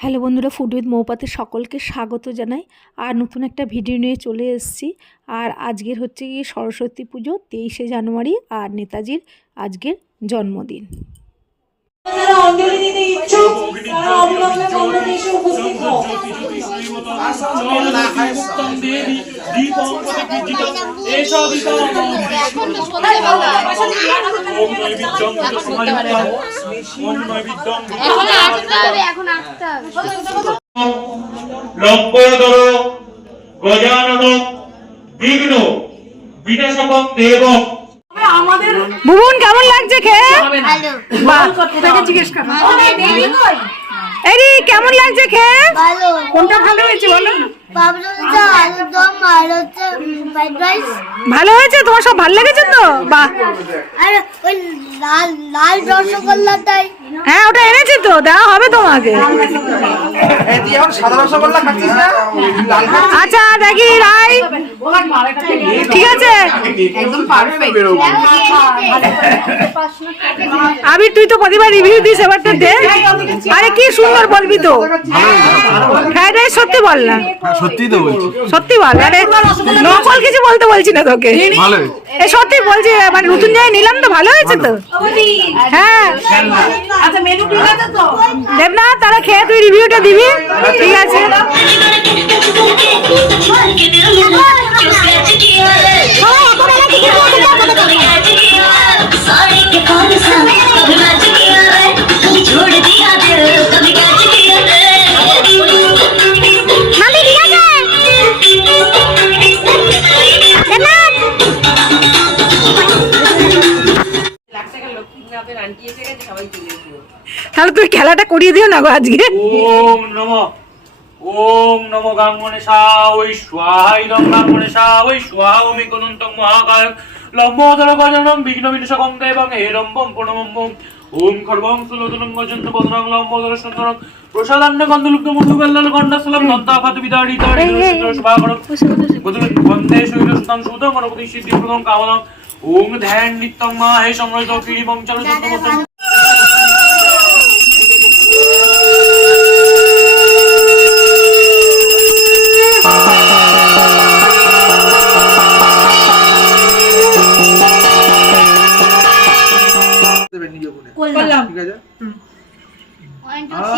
Hello বন্ধুরা, food with মৌপাতে সকলকে স্বাগত জানাই। আর নতুন একটা ভিডিও নিয়ে চলে এসেছি। আর আজকের হচ্ছে গিয়ে সরস্বতী পুজো 23শে জানুয়ারি, আর নেতাজির আজকের জন্মদিন। ভুবন কেমন লাগছে খেয়ে? জিজ্ঞেস করো কেমন লাগছে খেয়ে? কোনটা ভালো হয়েছে বলো? ভালো হয়েছে, তোমার সব ভালো লেগেছে তো? বাহ, লাল রসগোল্লাটাই হ্যাঁ ওটা এনেছি তো, দেওয়া হবে তোমাকে। আচ্ছা দেখি রাই, ঠিক আছে আবির, তুই তো প্রতিবার রিভিউ দিস, এবারটা দে। আরে কি সুন্দর বলবি তো, ফ্রাইড রাইস সত্যি বল না, সত্যি তো বলছি, সত্যি বল। আরে নকল কিছু বলতে বলছি না তোকে, সত্যি বলছি, মানে নতুন জায়গায় নিলাম তো, ভালো হয়েছে তো। হ্যাঁ দেবনা, তারা খেয়ে তুই রিভিউটা দিবি, ঠিক আছে? তাহলে তুই খেলাটা করিয়ে দিও না গো আজকে। ওম নমো গাঙ্গনেশা ওই স্বাহাই দং গাঙ্গনেশা ওই স্বাহা ওমি কোনন্তং মহাকায় লম্বোদর গজনম বিঘ্ন বিনাশকং দেবং হেরম্বম প্রণমম ওম খর্বং সুলোদনং গজন্ত বদনং লম্বোদর সুন্দরং প্রসাদান্ন গন্ধলুপ্ত মধুবেল্লাল গণ্ডাসলম দন্তাফাত বিদারিত ঋতুর শুভাগরম বন্দে শৈল সুতং সুতং গণপতি সিদ্ধি প্রদং কামদং ওম ধ্যান নিত্যং মা হে সংরজ কিরিবং চলতং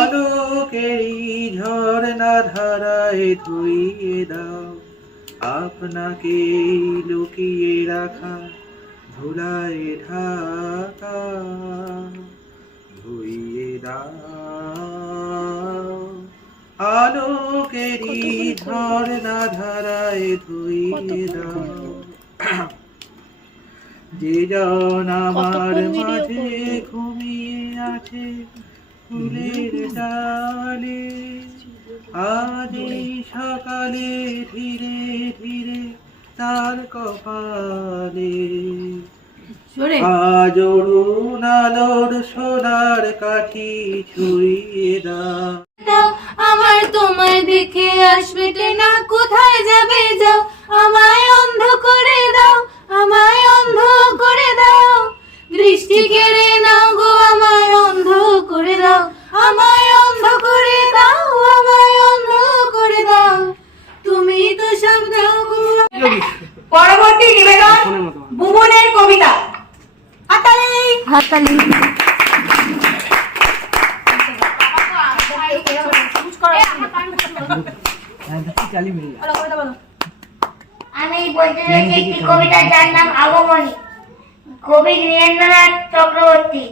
আলোকেরই ঝর্ণা ধারায় ধুইয়ে দাও আপনাকে লুকিয়ে রাখা ধুলায় ঢাকা, ধুইয়ে দাও আলোকেরই ঝর্ণা ধারায় ধুইয়ে দাও। যে জন আমার মাঝে ঘুমিয়ে আছে ফুলের ডালে, আজ সকালে ধীরে ধীরে তার কপালে আজ অরুণ আলোর সোনার কাঠি ছুঁয়ে দাও। আমার তোমায় দেখে আসবে না, কোথায় যাবে যাও, আমায় অন্ধ করে দাও, আমায় অন্ধ করে দাও, দৃষ্টি কেড়ে নাও গো, আমায় অন্ধ করে দাও, আমায় অন্ধ করে দাও, আমায় অন্ধ করে দাও, তুমি তো সব দাও গো। পরবর্তী নিবেদন ভুবনের কবিতা। হাততালি হাততালি। আমি বলতে চাইছি একটি কবিতা যার নাম আগমনী, কবি নীরেন্দ্রনাথ চক্রবর্তী।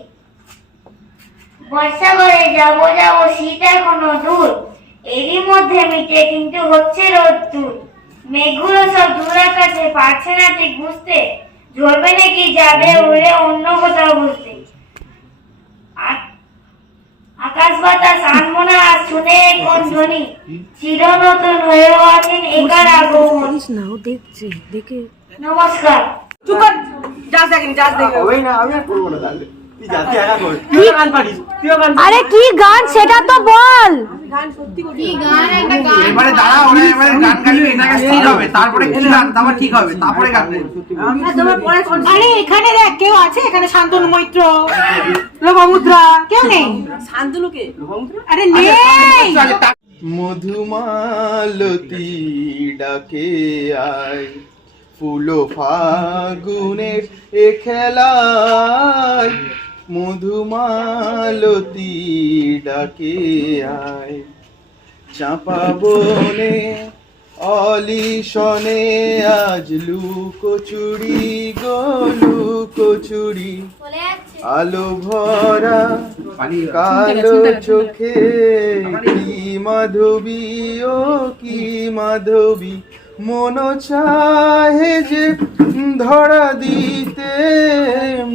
বর্ষা করে যাবো যাবো শীত এখনো দূর, এরই মধ্যে মিটে কিন্তু হচ্ছে রোদ্দুর, মেঘগুলো সব দূর আকাশে পারছে না ঠিক বুঝতে, ঝরবে নাকি যাবে উড়ে অন্য কোথাও বুঝতে, আকাশ বাতাস আনমনা আর শুনে কোন ধ্বনি, চির নতুন হয়েও আছেন একার আগমন। নমস্কার। চুপ কর, জাজ দেখেন, জাজ দেখেন। ওই না, আমি আর করবো না তাহলে। আরে কি গান সেটা তো বল। কি গান একটা গান এবারে দাঁড়া, ওরা এবারে গান গাইবে, এটাকে স্থির হবে, তারপরে কি গান, তারপর ঠিক হবে, তারপরে গান গাইবে। আরে এখানে দেখ কেউ আছে, এখানে শান্তনু মৈত্র, লোপামুদ্রা, কেউ নেই। শান্তনুকে আরে নেই। মধুমালতী ডাকে আয়, ফুল ফাগুনের এ খেলায়, মধুমালতী ডাকে আয়, চাঁপা বনে অলিশনে আজ লুকোচুরি গো লুকোচুরি, আলো ভরা কালো চোখে কি মাধবী ও কি মাধবী, মন চাহে যে ধরা দিতে,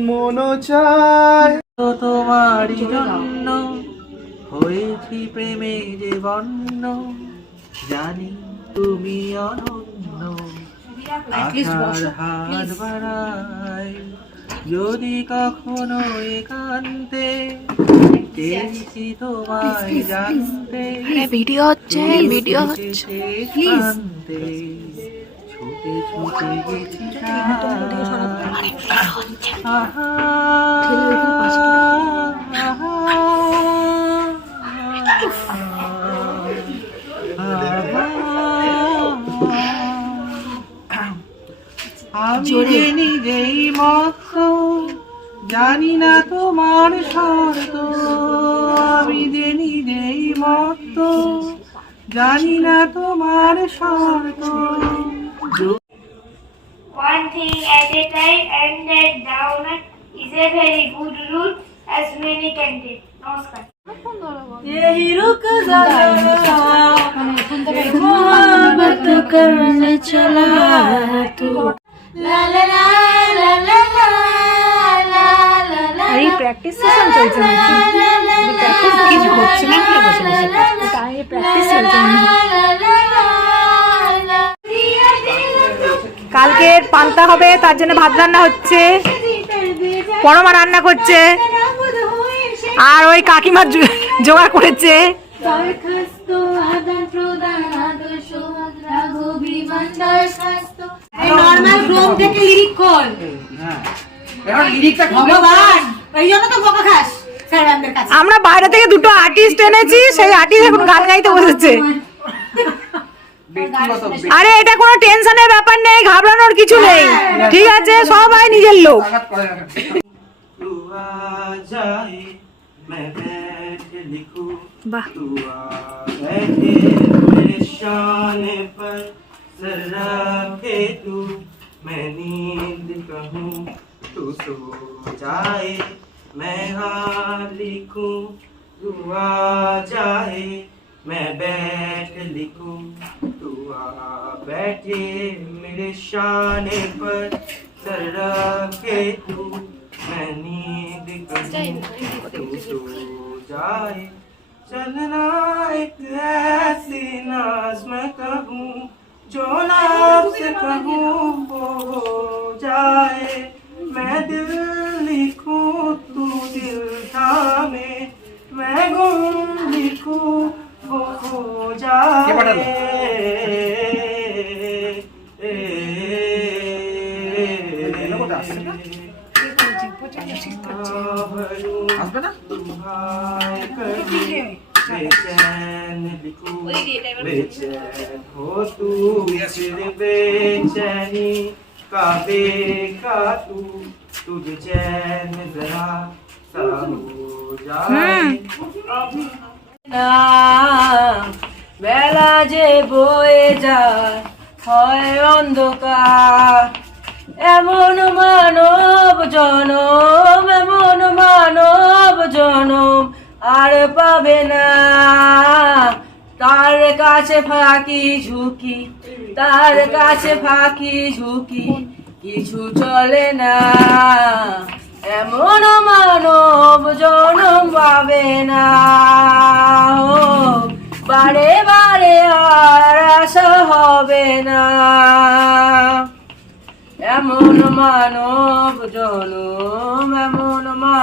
মন চায়। তো তোমারই জন্য হয়েছি প্রেমে যে বন্য, জানি তুমি অনন্য, আশার হাত বাড়াই যদি কখনো একান্তে, চেয়েছি তোমায় জানতে, ভিডিও হচ্ছে, ভিডিও হচ্ছে, প্লিজ। ছুটে ছুটে গেছি আহা, আমি যে নিজেই মস্ত, জানি না তোমার শর্ত, আমি যে নিজেই মস্ত, জানি না তোমার শর্ত। One thing at a time, and that down is a very good rule, as many can take. Namaskar. यही रुक जाना मोहब्बत करने चला तू ला ला ला ला ला ला ला ला। আরে প্র্যাকটিস সেশন চলছে নাকি? প্র্যাকটিস কিছু হচ্ছে না কি বসে বসে? তাই প্র্যাকটিস চলছে না। কালকে পান্তা হবে, তার জন্য ভাত রান্না হচ্ছে, পরমা রান্না করছে, আর ওই কাকিমার জোগাড় করেছে। দরখাস্ত আদান প্রদান আদর্শ রাঘব বিমান দরখাস্ত। নরমাল ক্রোম থেকে লিরিক কর। এখন লিরিকটা ভগবান, এই জন্য তো বকা খাস স্যারদের কাছে। আমরা বাইরে থেকে দুটো আর্টিস্ট এনেছি, সেই আর্টিস্ট এখন গান গাইতে বসেছে। আরে এটা কোনো টেনশনের ব্যাপার নেই, ঘাবড়ানোর কিছু নেই, ঠিক আছে, সবাই নিজের লোক। বাহ, मैं नींद कहूँ तू सो जाए, मैं हार लिखूं तू आ जाए, मैं बैठ लिखूं तू आ बैठे, मेरे शाने पर सर रखे तू, मैं नींद कहूँ तू सो जाए, चलना एक ऐसी नाज मैं कहूँ जो नाम से कहूँ वो हो जाए, मैं दिल लिखूं तू दिल थामे, मैं गुम लिखूं वो हो जाए। बेचैन लिखूं बेचैन हो तू, फिर बेचैनी का देखा तू, तुझ चैन जरा सा हो जाए। না বেলা যে বয়ে যায় হয় অন্ধকার, এমন মানব জনম, এমন মানব জনম আর পাবে না। তার কাছে ফাঁকি ঝুঁকি, তার কাছে ফাঁকি ঝুঁকি কিছু চলে না, এমন মানব জনম পাবে না। ও বারে বারে আর আশা হবে না, এমন মানব জনম, এমন মানব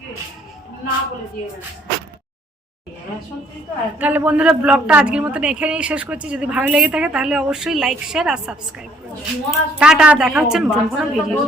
তাহলে বন্ধুরা ব্লগটা আজকের মতন এখানেই শেষ করছি। যদি ভালো লেগে থাকে তাহলে অবশ্যই লাইক শেয়ার আর সাবস্ক্রাইব করুন। টাটা, দেখা হচ্ছে নতুন কোনো ভিডিও।